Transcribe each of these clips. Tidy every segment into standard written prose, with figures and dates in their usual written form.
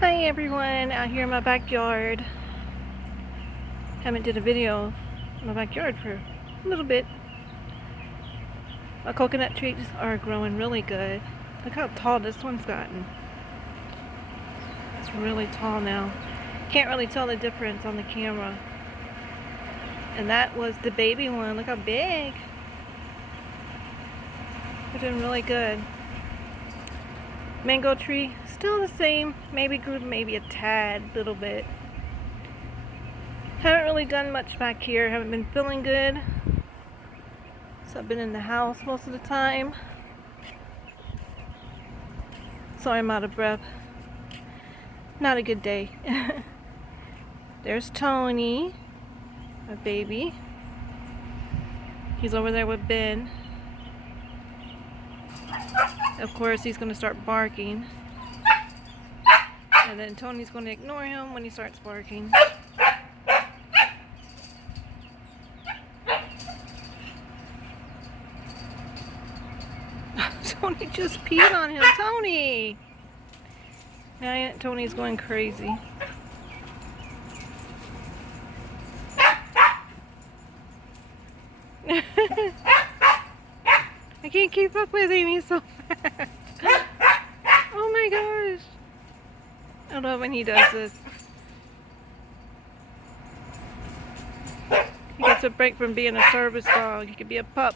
Hi everyone, out here in my backyard. Haven't did a video in my backyard for a little bit. My coconut trees are growing really good. Look how tall this one's gotten. It's really tall now. Can't really tell the difference on the camera. And that was the baby one. Look how big. They're doing really good. Mango tree, still the same. Maybe grew maybe a tad, little bit. Haven't really done much back here. Haven't been feeling good. So I've been in the house most of the time. Sorry I'm out of breath. Not a good day. There's Toni, my baby. He's over there with Ben. Of course, he's going to start barking. And then Toni's going to ignore him when he starts barking. Toni just peed on him. Toni! Now Toni's going crazy. I can't keep up with him, he's so fast. Oh my gosh. I love when he does this. He gets a break from being a service dog. He could be a pup.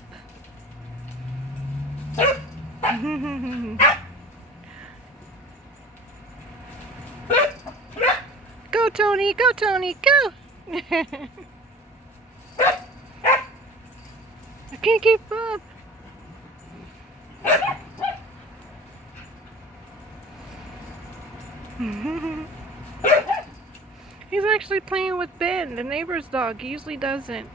Go Toni, go Toni, go! I can't keep up. He's actually playing with Ben, the neighbor's dog. He usually doesn't.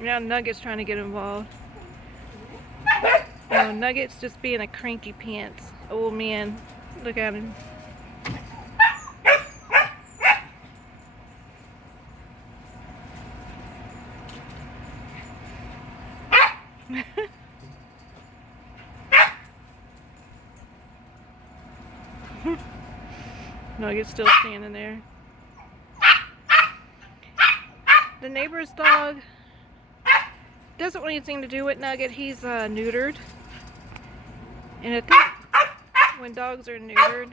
Now Nugget's trying to get involved. Oh, Nugget's just being a cranky pants. Old man. Look at him. Nugget's still standing there. The neighbor's dog doesn't want anything to do with Nugget. He's neutered. And I think when dogs are neutered,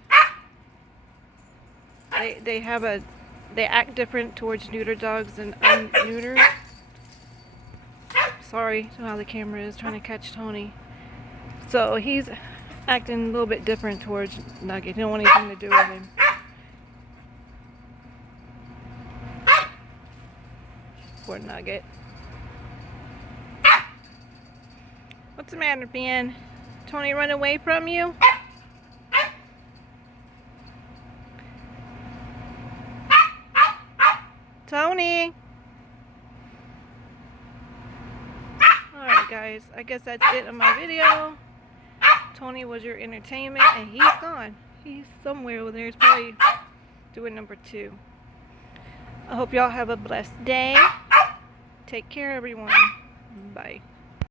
they act different towards neutered dogs than unneutered. Sorry to how the camera is trying to catch Toni. So he's acting a little bit different towards Nugget. He don't want anything to do with him. Poor Nugget. What's the matter, Ben? Toni run away from you? Toni! Alright guys, I guess that's it on my video. Toni was your entertainment and he's gone. He's somewhere over there. He's probably doing number 2. I hope y'all have a blessed day. Take care everyone. Bye.